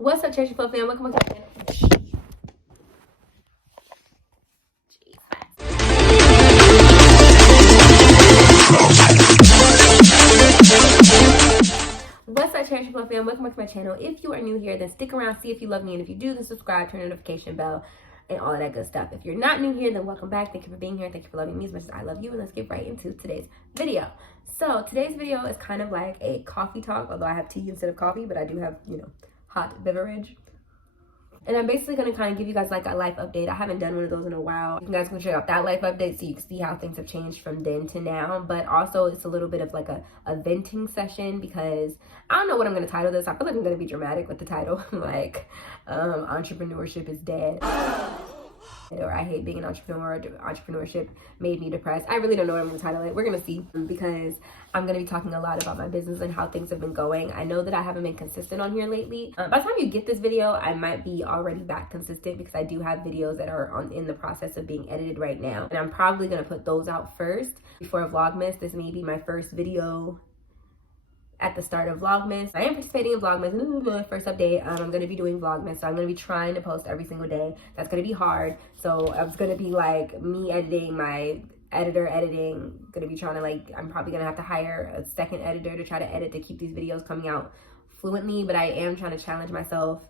What's up, Church Club fam? Welcome back to my channel. What's up, Church Club fam? Welcome back to my channel. If you are new here, then stick around, see if you love me, and if you do, then subscribe, turn the notification bell, and all of that good stuff. If you're not new here, then welcome back. Thank you for being here. Thank you for loving me as much as I love you. And let's get right into today's video. So today's video is kind of like a coffee talk, although I have tea instead of coffee, but I do have, hot beverage. And I'm basically going to kind of give you guys like a life update. I haven't done one of those in a while. You guys can check out that life update so you can see how things have changed from then to now. But also it's a little bit of like a venting session because I don't know what I'm going to title this. I feel like I'm going to be dramatic with the title. Like entrepreneurship is dead. Or I hate being an entrepreneur, or entrepreneurship made me depressed. I really don't know what I'm going to title it. We're going to see, because I'm going to be talking a lot about my business and how things have been going. I know that I haven't been consistent on here lately. By the time you get this video, I might be already back consistent because I do have videos that are in the process of being edited right now. And I'm probably going to put those out first before Vlogmas. This may be my first video at the start of Vlogmas. I am participating in Vlogmas. First update, I'm going to be doing Vlogmas. So I'm going to be trying to post every single day. That's going to be hard. So it's going to be like me editing, my editor editing. Going to be trying to I'm probably going to have to hire a second editor to try to edit to keep these videos coming out fluently. But I am trying to challenge myself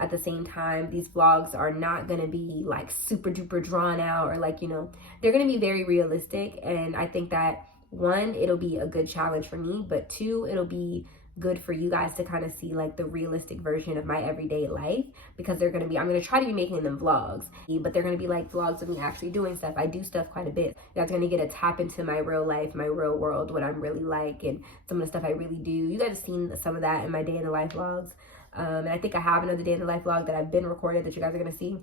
at the same time. These vlogs are not going to be like super duper drawn out or they're going to be very realistic. And I think that one, it'll be a good challenge for me, but two, it'll be good for you guys to kind of see like the realistic version of my everyday life, because I'm going to try to be making them vlogs, but they're going to be like vlogs of me actually doing stuff. I do stuff quite a bit. You guys are going to get a tap into my real life, my real world, what I'm really like, and some of the stuff I really do. You guys have seen some of that in my day in the life vlogs. And I think I have another day in the life vlog that I've been recorded that you guys are going to see.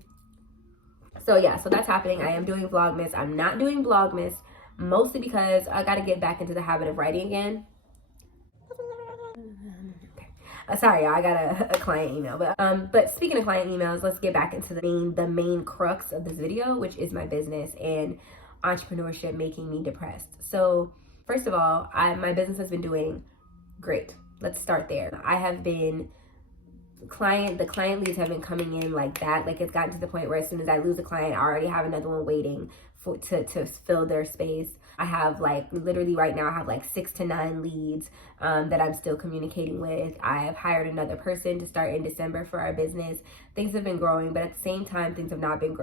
So yeah, so that's happening. I am doing Vlogmas. I'm not doing Vlogmas mostly because I got to get back into the habit of writing again. Sorry, y'all, I got a client email. But speaking of client emails, let's get back into the main crux of this video, which is my business and entrepreneurship making me depressed. So first of all, my business has been doing great. Let's start there. I have been the client leads have been coming in like that. Like, it's gotten to the point where as soon as I lose a client, I already have another one waiting to fill their space. I have literally right now I have 6 to 9 leads that I'm still communicating with. I have hired another person to start in December for our business. Things have been growing, but at the same time, things have not been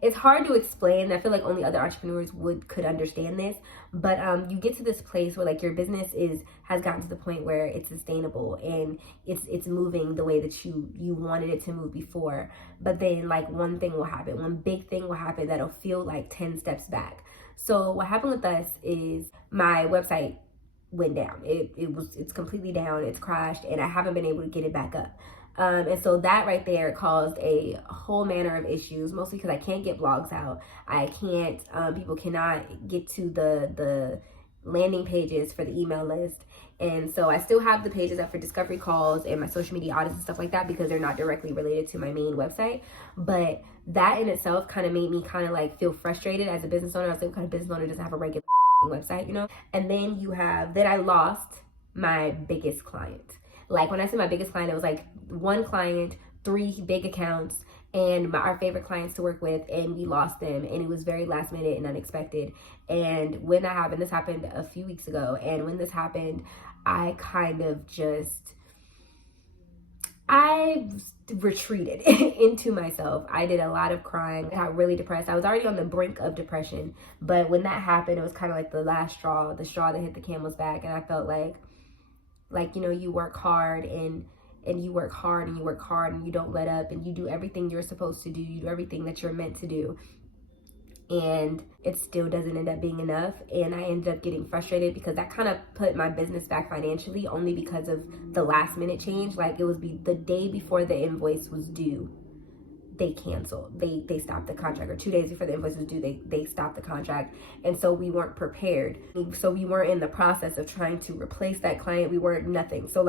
it's hard to explain. I feel like only other entrepreneurs could understand this, but you get to this place where your business has gotten to the point where it's sustainable and it's moving the way that you wanted it to move before. But then one thing will happen, one big thing will happen that'll feel like 10 steps back. So what happened with us is my website went down. It's completely down. It's crashed, and I haven't been able to get it back up. And so that right there caused a whole manner of issues, mostly because I can't get blogs out. I can't, people cannot get to the landing pages for the email list. And so I still have the pages up for discovery calls and my social media audits and stuff like that, because they're not directly related to my main website. But that in itself kind of made me feel frustrated as a business owner. I was like, what kind of business owner doesn't have a regular website, And then I lost my biggest client. When I say my biggest client, it was one client, 3 big accounts, and our favorite clients to work with, and we lost them, and it was very last minute and unexpected. And when that happened, this happened a few weeks ago, and when this happened, I retreated into myself. I did a lot of crying. I got really depressed. I was already on the brink of depression, but when that happened, it was kind of like the last straw, the straw that hit the camel's back. And I felt you work hard and you work hard and you work hard and you don't let up, and you do everything you're supposed to do. You do everything that you're meant to do, and it still doesn't end up being enough. And I ended up getting frustrated because that kind of put my business back financially, only because of the last minute change. It was the day before the invoice was due, they canceled. They stopped the contract, or 2 days before the invoice was due, they stopped the contract. And so we weren't prepared. So we weren't in the process of trying to replace that client. We weren't nothing. So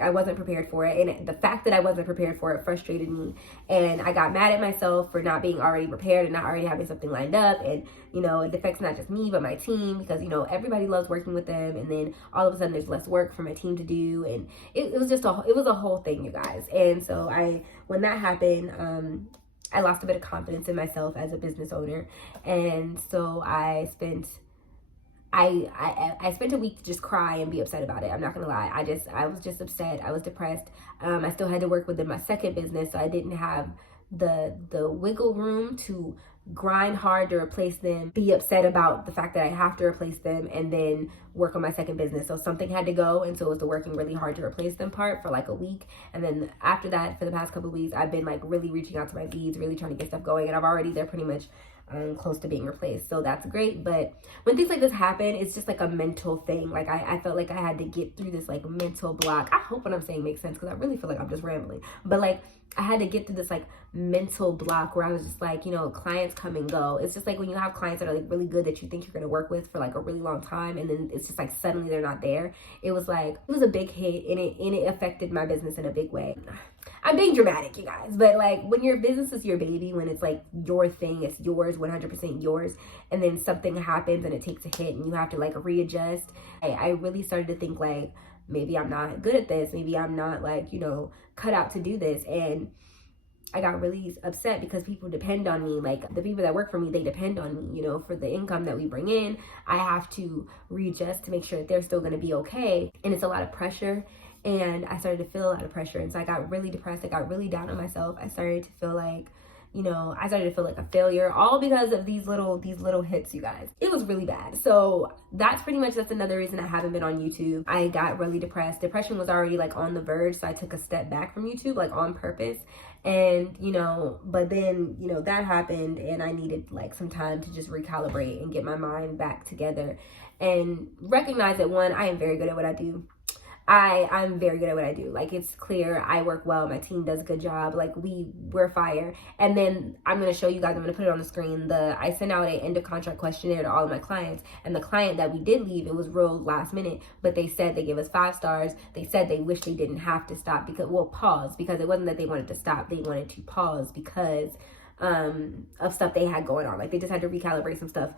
I wasn't prepared for it, and the fact that I wasn't prepared for it frustrated me, and I got mad at myself for not being already prepared and not already having something lined up. And it affects not just me but my team, because everybody loves working with them, and then all of a sudden there's less work for my team to do, and it was just it was a whole thing, you guys. And so when that happened, I lost a bit of confidence in myself as a business owner, and so I spent a week to just cry and be upset about it. I'm not gonna lie. I was just upset. I was depressed. I still had to work within my second business, so I didn't have the wiggle room to grind hard to replace them, be upset about the fact that I have to replace them, and then work on my second business. So something had to go, and so it was the working really hard to replace them part for like a week. And then after that, for the past couple of weeks, I've been like really reaching out to my leads, really trying to get stuff going, and they're pretty much close to being replaced. So that's great. But when things like this happen, it's just like a mental thing. Like I felt like I had to get through this like mental block. I hope what I'm saying makes sense, because I really feel like I'm just rambling. But like I had to get through this like mental block where I was just like, clients come and go. It's just like when you have clients that are like really good that you think you're going to work with for like a really long time, and then it's just like suddenly they're not there. It was a big hit, and it affected my business in a big way. I'm being dramatic, you guys, but like when your business is your baby, when it's like your thing, it's yours, 100% yours, and then something happens and it takes a hit and you have to like readjust. I really started to think like, maybe I'm not good at this. Maybe I'm not like, cut out to do this. And I got really upset because people depend on me. Like the people that work for me, they depend on me, for the income that we bring in. I have to readjust to make sure that they're still going to be okay. And it's a lot of pressure. And I started to feel a lot of pressure. And so I got really depressed. I got really down on myself. I started to feel like, I started to feel like a failure, all because of these little hits, you guys. It was really bad. So that's another reason I haven't been on YouTube. I got really depressed. Depression was already like on the verge. So I took a step back from YouTube, like on purpose. And, but then, that happened, and I needed like some time to just recalibrate and get my mind back together and recognize that, one, I am very good at what I do. I'm very good at what I do. Like, it's clear I work well. My team does a good job. Like, we're fire. And then I'm going to show you guys, I'm going to put it on the screen. I sent out an end of contract questionnaire to all of my clients. And the client that we did leave, it was real last minute, but they said they gave us 5 stars. They said they wish they didn't have to stop pause, because it wasn't that they wanted to stop. They wanted to pause because of stuff they had going on. Like, they just had to recalibrate some stuff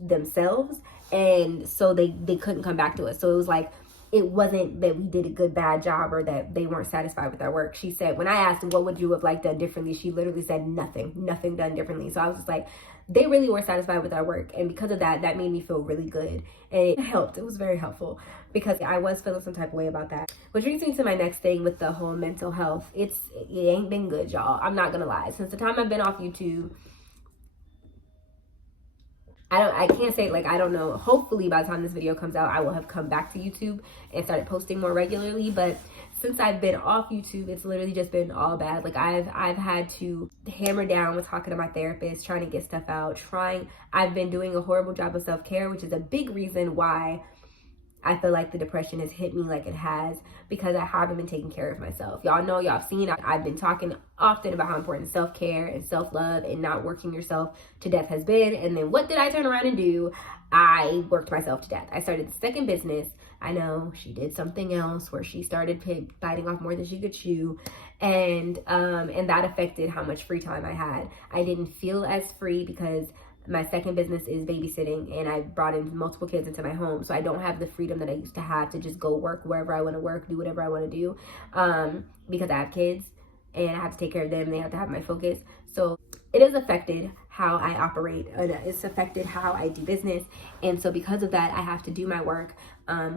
themselves. And so they couldn't come back to us. So it was like, it wasn't that we did a bad job or that they weren't satisfied with our work. She said, when I asked them, what would you have liked done differently? She literally said nothing done differently. So I was just like, they really were satisfied with our work. And because of that, that made me feel really good. And it helped. It was very helpful, because I was feeling some type of way about that. Which brings me to my next thing with the whole mental health. It ain't been good, y'all. I'm not gonna lie. Since the time I've been off YouTube, I can't say, like, I don't know. Hopefully by the time this video comes out, I will have come back to YouTube and started posting more regularly. But since I've been off YouTube, it's literally just been all bad. Like, I've had to hammer down with talking to my therapist, trying to get stuff out, I've been doing a horrible job of self-care, which is a big reason why I feel like the depression has hit me like it has, because I haven't been taking care of myself. Y'all know, y'all have seen, I've been talking often about how important self-care and self-love and not working yourself to death has been. And then what did I turn around and do? I worked myself to death. I started the second business. I know she did something else where she started biting off more than she could chew. And that affected how much free time I had. I didn't feel as free because my second business is babysitting, and I brought in multiple kids into my home. So I don't have the freedom that I used to have to just go work wherever I want to work, do whatever I want to do, because I have kids and I have to take care of them. They have to have my focus. So it has affected how I operate. It's affected how I do business. And so because of that, I have to do my work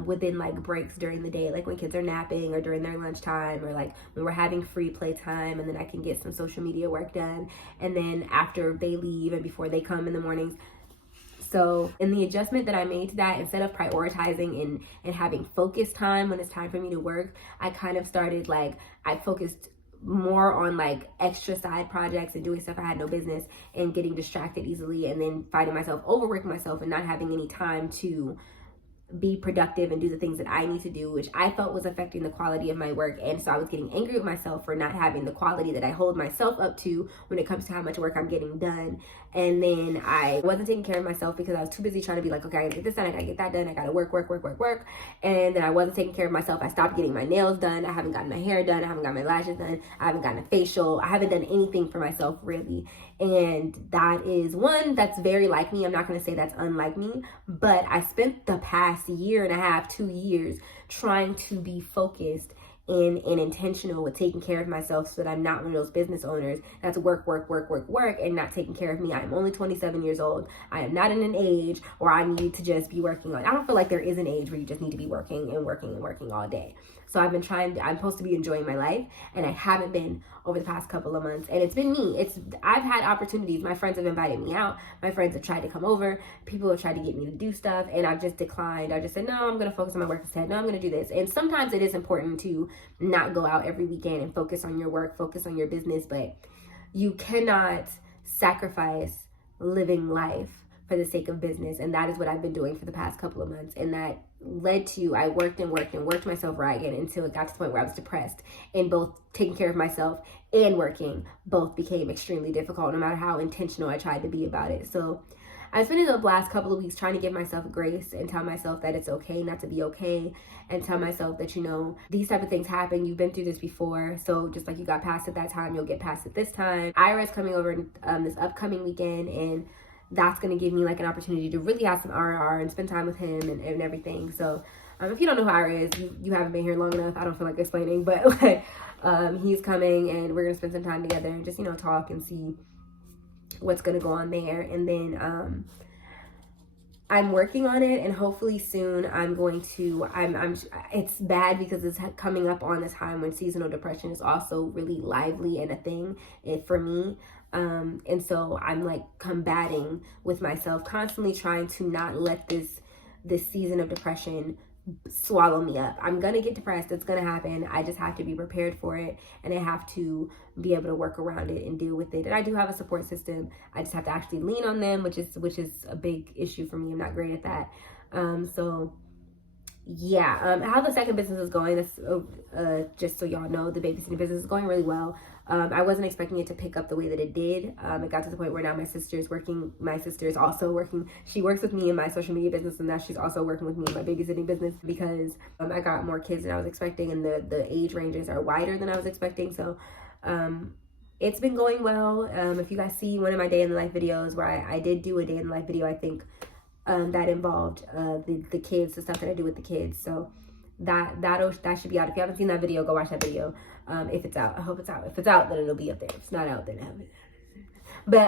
within like breaks during the day, like when kids are napping or during their lunchtime, or like when we're having free playtime, and then I can get some social media work done. And then after they leave and before they come in the mornings. So in the adjustment that I made to that, instead of prioritizing and having focus time when it's time for me to work, I kind of started I focused more on like extra side projects and doing stuff I had no business, and getting distracted easily, and then finding myself overworking myself and not having any time to be productive and do the things that I need to do, which I felt was affecting the quality of my work. And so I was getting angry with myself for not having the quality that I hold myself up to when it comes to how much work I'm getting done. And then I wasn't taking care of myself because I was too busy trying to be like, okay, I gotta get this done, I gotta get that done, I gotta work. And then I wasn't taking care of myself. I stopped getting my nails done. I haven't gotten my hair done. I haven't got my lashes done. I haven't gotten a facial. I haven't done anything for myself really. And that is one that's very like me. I'm not going to say that's unlike me, but I spent the past year and a half, 2 years trying to be focused and intentional with taking care of myself so that I'm not one of those business owners that's work, and not taking care of me. I'm only 27 years old. I am not in an age where I need to just be working on. I don't feel like there is an age where you just need to be working all day. So I'm supposed to be enjoying my life, and I haven't been over the past couple of months. And it's been me. I've had opportunities. My friends have invited me out. My friends have tried to come over. People have tried to get me to do stuff, and I've just declined. I just said, no, I'm going to focus on my work instead. No, I'm going to do this. And sometimes it is important to not go out every weekend and focus on your work, focus on your business, but you cannot sacrifice living life for the sake of business. And that is what I've been doing for the past couple of months. And that led to, I worked myself ragged until it got to the point where I was depressed, and both taking care of myself and working both became extremely difficult no matter how intentional I tried to be about it. So I spent the last couple of weeks trying to give myself grace and tell myself that it's okay not to be okay, and tell myself that, these type of things happen. You've been through this before. So just like you got past it that time, you'll get past it this time. Ira's coming over this upcoming weekend, and that's going to give me like an opportunity to really have some RR and spend time with him and everything. So if you don't know who Ira is, you haven't been here long enough. I don't feel like explaining, but like he's coming, and we're going to spend some time together and just, talk and see what's going to go on there. And then I'm working on it, and hopefully soon it's bad because it's coming up on this time when seasonal depression is also really lively and a thing for me. And so I'm like combating with myself, constantly trying to not let this season of depression swallow me up. I'm gonna get depressed. It's gonna happen. I just have to be prepared for it, and I have to be able to work around it and deal with it. And I do have a support system. I just have to actually lean on them, which is a big issue for me. I'm not great at that. So yeah, how the second business is going, just so y'all know, the babysitting business is going really well. I wasn't expecting it to pick up the way that it did. It got to the point where now my sister is also working. She works with me in my social media business, and now she's also working with me in my babysitting business because I got more kids than I was expecting, and the age ranges are wider than I was expecting. So it's been going well. If you guys see one of my day in the life videos where I did do a day in the life video, I think that involved the kids, the stuff that I do with the kids. So that should be out. If you haven't seen that video, go watch that video. If it's out, I hope it's out. If it's out, then it'll be up there. If it's not out, then I haven't. But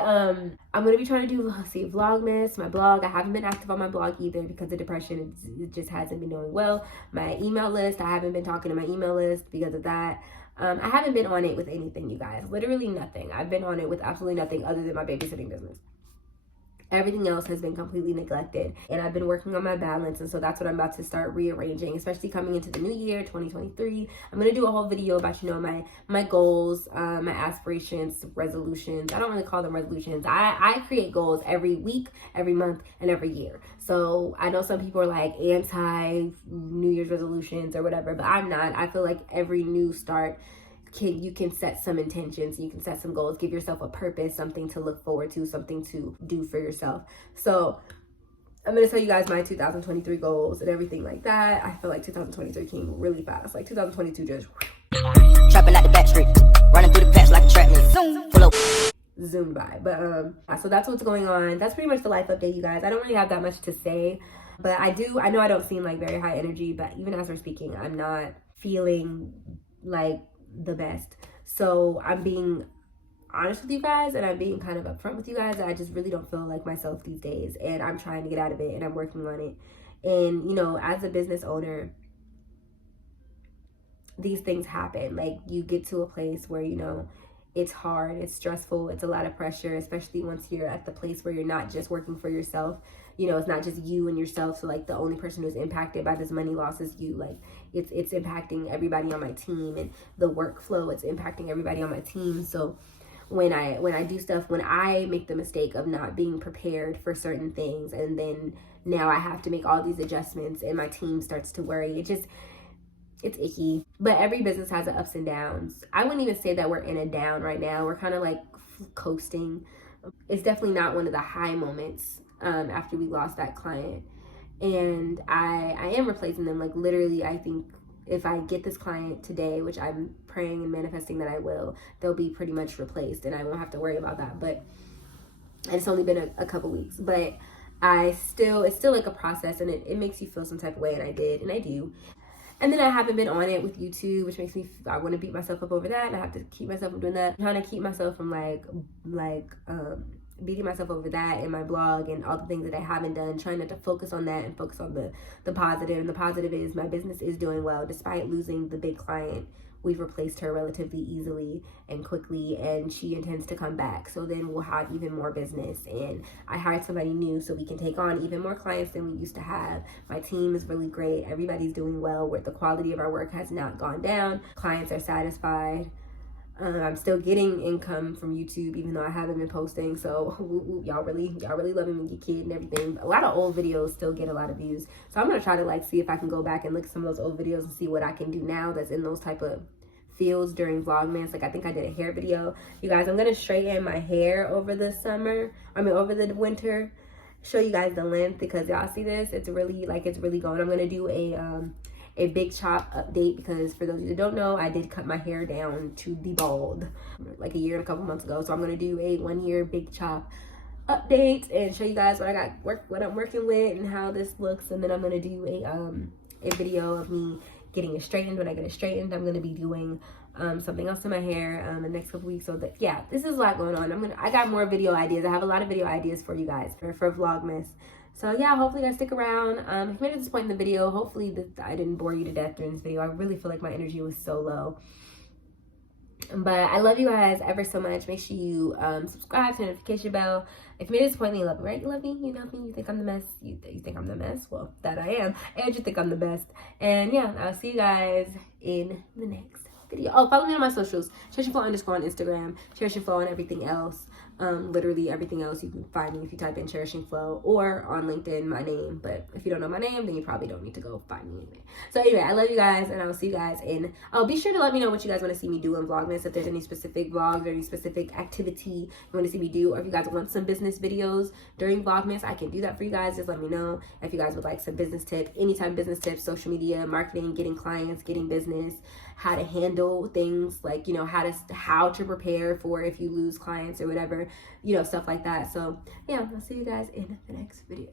I'm gonna be trying to do Vlogmas, my blog. I haven't been active on my blog either because of depression. It just hasn't been doing well. My email list, I haven't been talking to my email list because of that. I haven't been on it with anything, you guys. Literally nothing. I've been on it with absolutely nothing other than my babysitting business. Everything else has been completely neglected, and I've been working on my balance, and so that's what I'm about to start rearranging, especially coming into the new year, 2023. I'm going to do a whole video about, my goals, my aspirations, resolutions. I don't really call them resolutions. I create goals every week, every month, and every year. So I know some people are like anti New Year's resolutions or whatever, but I'm not. I feel like every new start, you can set some intentions, you can set some goals, give yourself a purpose, something to look forward to, something to do for yourself. So I'm going to tell you guys my 2023 goals and everything like that. I feel like 2023 came really fast. Like 2022 just trapping at the back street, running through the patch like a trap meet. Zoom by. But so that's what's going on. That's pretty much the life update, you guys. I don't really have that much to say, but I know I don't seem like very high energy, but even as we're speaking, I'm not feeling like the best. So I'm being honest with you guys, and I'm being kind of upfront with you guys. I just really don't feel like myself these days, and I'm trying to get out of it, and I'm working on it. And as a business owner, these things happen. Like, you get to a place where it's hard, it's stressful, it's a lot of pressure, especially once you're at the place where you're not just working for yourself. It's not just you and yourself. So like the only person who's impacted by this money loss is you. Like it's impacting everybody on my team, and the workflow, it's impacting everybody on my team. So when I do stuff, when I make the mistake of not being prepared for certain things, and then now I have to make all these adjustments and my team starts to worry. It's icky. But every business has the ups and downs. I wouldn't even say that we're in a down right now. We're kind of like coasting. It's definitely not one of the high moments after we lost that client. And I am replacing them. Like literally, I think if I get this client today, which I'm praying and manifesting that I will, they'll be pretty much replaced and I won't have to worry about that. But it's only been a couple weeks. But it's still like a process, and it makes you feel some type of way, and I do. And then I haven't been on it with YouTube, which makes me, I want to beat myself up over that. And I have to keep myself from doing that. I'm trying to keep myself from beating myself over that in my blog and all the things that I haven't done, trying not to focus on that and focus on the positive. And the positive is my business is doing well. Despite losing the big client, we've replaced her relatively easily and quickly, and she intends to come back. So then we'll have even more business, and I hired somebody new so we can take on even more clients than we used to have. My team is really great. Everybody's doing well, where the quality of our work has not gone down. Clients are satisfied. I'm still getting income from YouTube, even though I haven't been posting. So y'all really loving me, your kid and everything. A lot of old videos still get a lot of views. So I'm gonna try to see if I can go back and look at some of those old videos and see what I can do now that's in those type of fields during Vlogmas. I think I did a hair video. You guys, I'm gonna straighten my hair over the winter. Show you guys the length, because y'all see this. It's really going. I'm gonna do a big chop update, because for those of you that don't know, I did cut my hair down to the bald like a year and a couple months ago. So I'm gonna do a 1 year big chop update and show you guys what I'm working with and how this looks. And then I'm gonna do a video of me getting it straightened. When I get it straightened, I'm gonna be doing something else to my hair the next couple weeks. So yeah, this is a lot going on. I got more video ideas. I have a lot of video ideas for you guys for Vlogmas. So yeah, hopefully you guys stick around. If you made it to this point in the video, hopefully I didn't bore you to death during this video. I really feel like my energy was so low. But I love you guys ever so much. Make sure you subscribe to the notification bell. If you made it to this point, then you love me, right? You love me, you know me, you think I'm the mess. You think I'm the mess? Well, that I am. And you think I'm the best. And yeah, I'll see you guys in the next video. Oh, follow me on my socials. cherishingflow_ on Instagram. cherishingflow on everything else. Literally everything else you can find me if you type in Cherishing Flow, or on LinkedIn, my name. But if you don't know my name, then you probably don't need to go find me anyway. So anyway, I love you guys, and I will see you guys in, be sure to let me know what you guys want to see me do in Vlogmas. If there's any specific vlogs or any specific activity you want to see me do, or if you guys want some business videos during Vlogmas, I can do that for you guys. Just let me know. If you guys would like some business tips, anytime business tips, social media, marketing, getting clients, getting business, how to handle things, like, you know, how to prepare for if you lose clients or whatever, you know, stuff like that. So yeah, I'll see you guys in the next video.